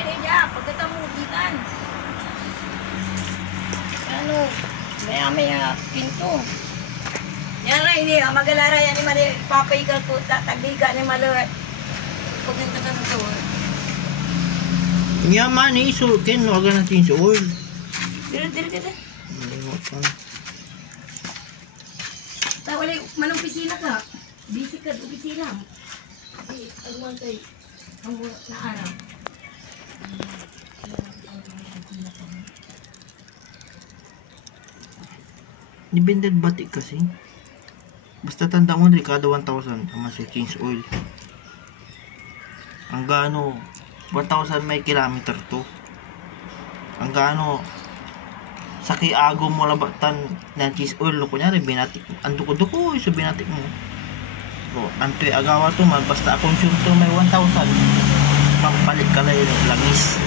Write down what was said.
ini dia, pagkatang mo gitan. Ano, maya pinto. Yan na ini, magalara yan ni mali papaigal po tagbiga ni malurat. Pagkanta ka nito. Nga man isukin, wag natin sa oil. Dito. Wala, manong pisina ka. Busy ka, opisina. Ang mga kay, ang na araw. Dependent batik kasi. Basta tanda mo, kada 1,000 ang sa change oil. Ang gaano, 1,000 may kilometer to. Ang gaano, sa kiago mo labatan ng cheese oil, no, kunyari, binatik, ang duko-duko, so binatik mo. So, antoy agawa to, basta consume to may 1,000. Pampalit ka lang yung langis.